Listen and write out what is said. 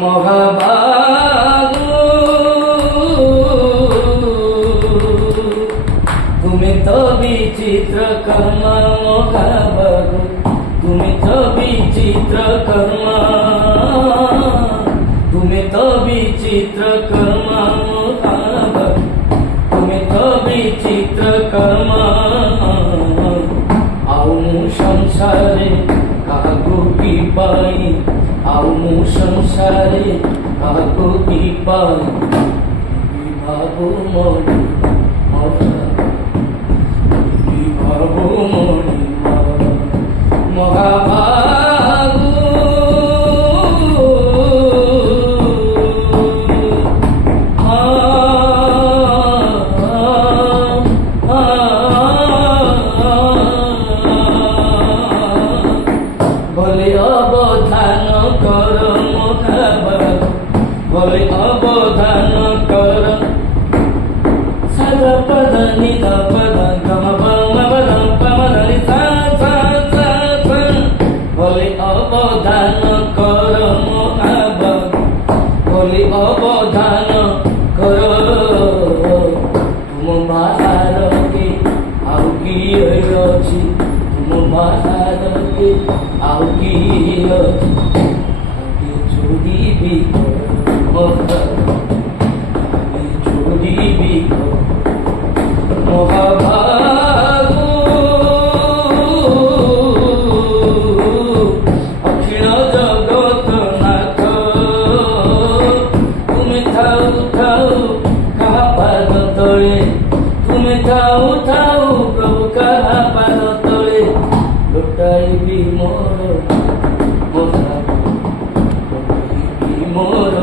মহাভাগো তুমি তো বিচিত্র কর্মা মহাভাগো তুমি তো বিচিত্র কর্মা তুমি তো বিচিত্র কর্মা মহাভাগো তুমি তো বিচিত্র কর্মা আউ সংসারে কাহাকু কি পাই আউ সংসারে কাহাকু কি পাই বিভাবো মনি বিভাবো মনি মহাভাগো বলে অবধান কর মহাভাগো বলে অবধান কর সাদা পদ নিদ পদ গম পম পদ পম নি সা সা সা সা বলে অবধান কর মহাভাগো বলে অবধান কর তুম বাহারকে আউ কি ଅଛି তুম বাহারকে আউ কি ଅଛି চুরি বি চুরি বি মহাভাগো অখিল জগত নাথ তুমি থাও থাও কাহা পাদ তলে তুমি থাও থাও প্রভু কাহা পাদ তলে লুটাইবি মোর মহাভাগো লুটাইবি মোর